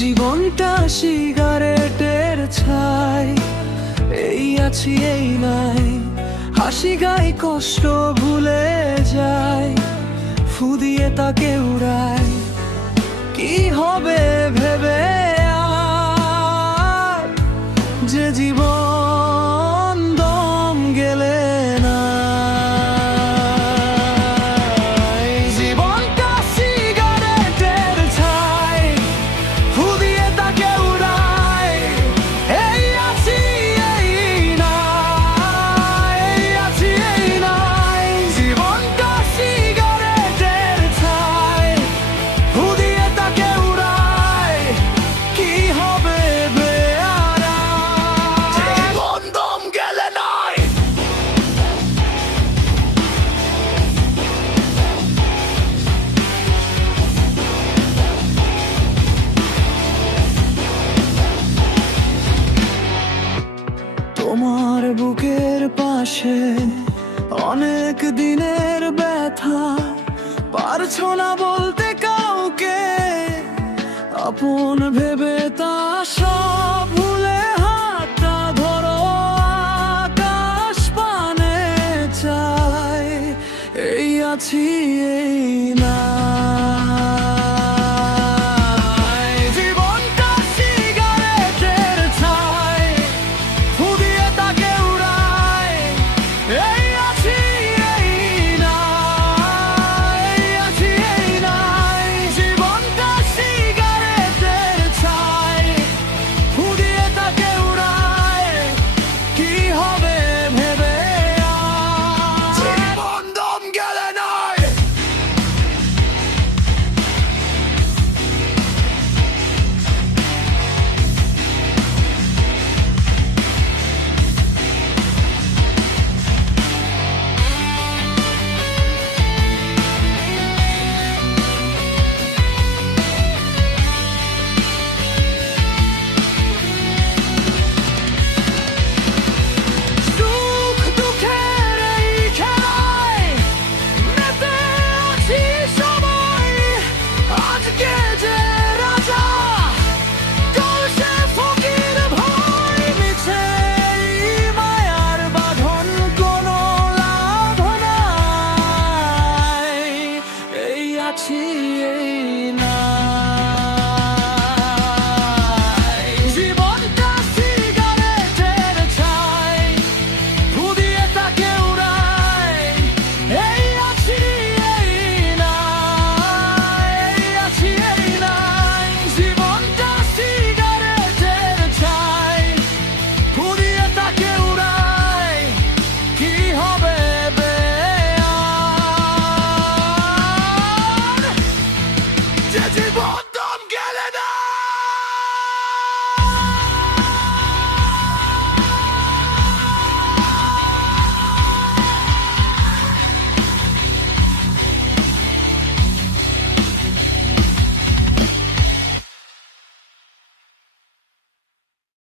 জীবনটা সিগারেটের ছাই, এই আছি এই নাই, হাসি গাই কষ্ট ভুলে যায়, ফু দিয়ে তাকে উড়াই। কি হবে ভেবে আর যে জীবন দম গেলে না। জীবনটা সিগারেটের ছাই, ফু দিয়ে তাকে উড়াই। এই আছি এই নাই, এই আছি এই নাই। জীবনটা সিগারেটের ছাই, ফু দিয়ে তাকে উড়াই। কি হবে বেয়ারা জীবন দম গেলে নাই। তোমার বুকের পাশে অনেক দিনের ব্যথা, পারছো না বল